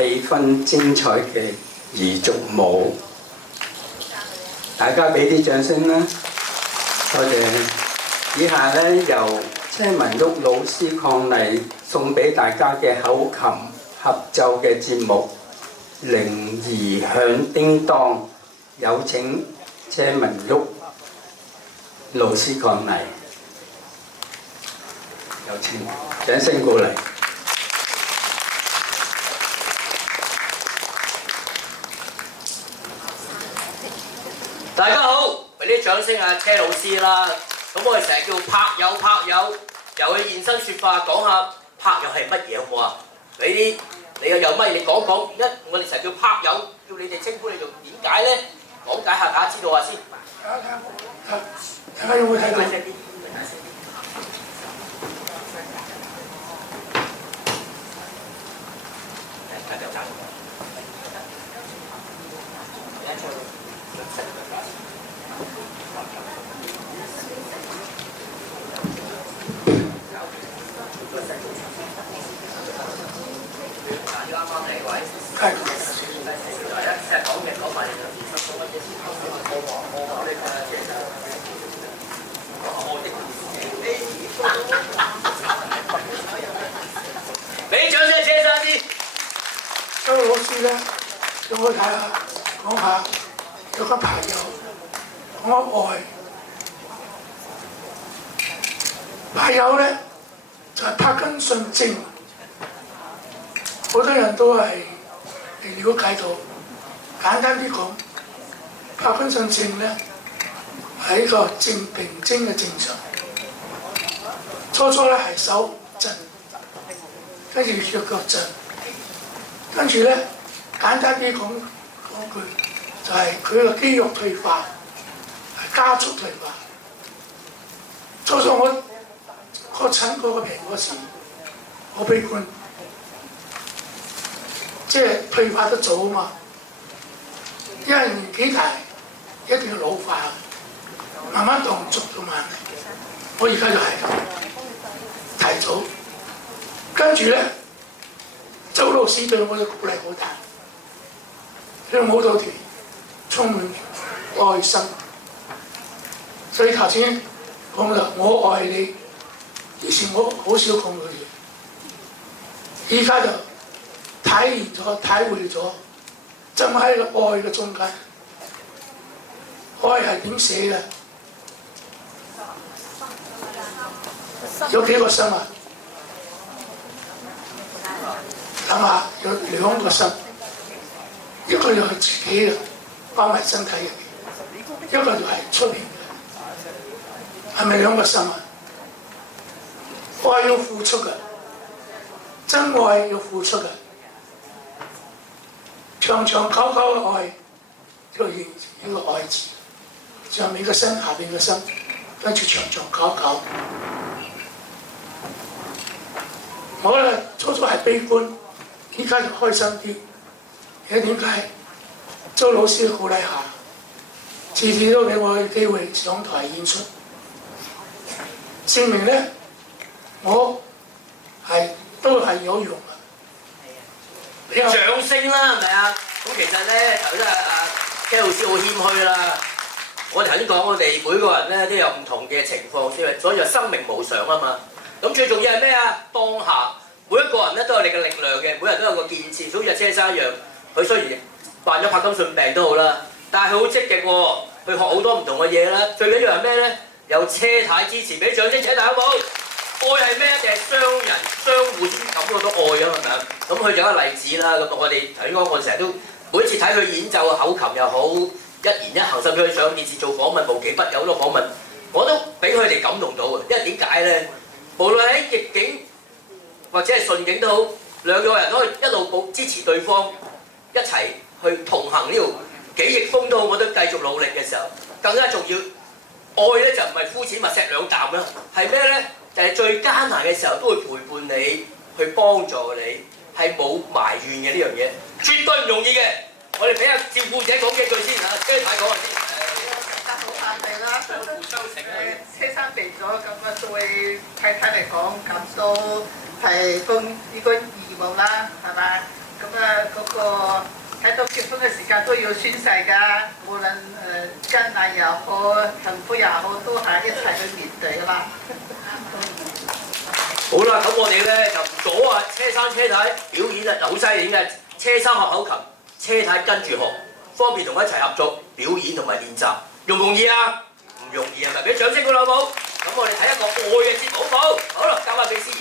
氣氛精彩嘅彝族舞，大家俾啲掌聲啦！多謝。以下咧由車文旭老師伉儷送俾大家嘅口琴合奏嘅節目《靈兒響叮當》，有請車文旭老師伉儷，有請，掌聲過嚟。大家好，俾啲掌聲啊，車老師啦。咁我哋成日叫拍友拍友，由佢現身説法講下拍友係乜嘢好唔好啊？你又有乜嘢講講？我哋成日叫拍友，叫你哋稱呼你做點解咧？講解下大家知道下先。大家有冇睇到？俾掌聲車生先。周老師咧，讓我睇下講下有個朋友講愛，朋友咧就係帕金遜症，好多人都係了解到。簡單啲講，帕金遜症咧係一個病徵嘅正常。初咧係手震，跟住腳震，跟住咧簡單啲講句，就係佢個肌肉退化，係加速退化。初我確診嗰個病嗰時，我悲觀，即係退化得早啊嘛。因為年紀大，一定要老化，慢慢當逐到慢嚟。我而家就係提早，跟住咧，周老師對我嘅鼓勵好大，佢舞蹈團充滿愛心，所以頭先講啦，我愛你，以前我好少講佢嘅，而家就體驗咗、體會咗。浸喺個愛嘅中間，愛係點寫嘅？有幾個心啊？諗下，有兩個心，一個就係自己嘅，包埋身體入面；一個就係出面嘅，係咪兩個心啊？愛要付出嘅，真愛要付出嘅。長長久久嘅愛，就形成一個愛字，上面個心，下邊個心，跟住長長久久。我咧初係悲觀，依家就開心啲。而家點解？周老師鼓勵下，次次都俾我嘅機會上台演出，證明咧我都係有用。掌聲啦，係咪啊？咁其實咧，頭先阿車老師好謙虛啦。我哋頭先講，我哋每個人咧都有唔同嘅情況，所以就生命無常啊嘛。咁最重要係咩啊？當下每一個人咧都有你嘅力量嘅，每人都有個建設。好似阿車生一樣，佢雖然患咗帕金遜病都好啦，但係佢好積極喎，去學好多唔同嘅嘢啦。最緊要係咩咧？有車太支持，俾掌聲請大家好冇？愛係咩？一定係雙人相互先感覺到愛啊，係咪啊？咁佢就有一個例子啦。咁我哋頭先講，我成日都每次睇佢演奏口琴又好，一言一行，甚至佢上電視做訪問，無奇不有好多訪問，我都俾佢哋感動到嘅。因為點解咧？無論喺逆境或者係順境都好，兩個人都可以一路支持對方，一齊去同行呢條幾逆風都好，我都繼續努力嘅時候，更加重要。愛咧就唔係膚淺墨石兩啖啦，係咩咧？就係最艱難嘅時候都會陪伴你，去幫助你，係冇埋怨嘅呢樣嘢，絕對唔容易嘅。我哋俾阿照顧者講幾句先嚇，車太講下先。大家好眼病啦，相互相成啊！車生病咗，咁啊作為太太嚟講，咁都係應該義務啦，係嘛？咁啊嗰個喺到結婚嘅時間都要宣誓㗎，無論艱難又好，幸福又好，都係一齊去面對㗎啦。好啦，咁我哋咧就唔阻啊車生車太表演啊，好犀利嘅。車生學口琴，車太跟住學，方便同佢一齊合作表演同埋練習，容唔容易啊？唔容易係咪？俾掌聲佢好冇？咁我哋睇一個愛嘅節目好冇？好啦，交翻俾司儀。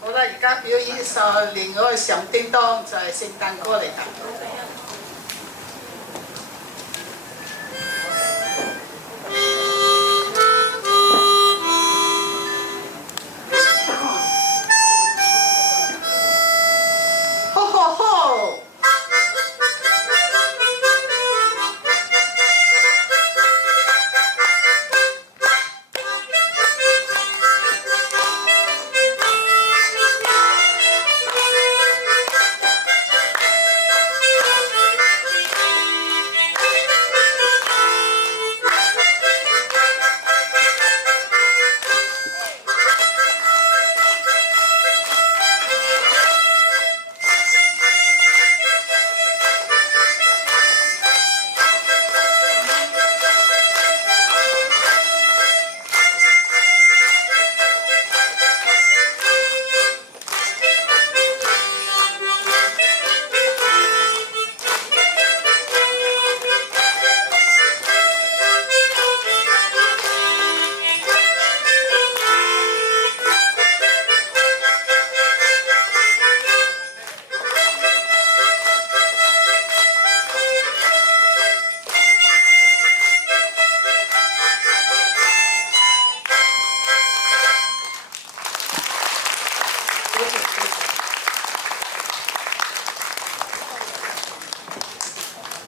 好啦，而家表演就另外上叮當就係聖誕歌嚟㗎。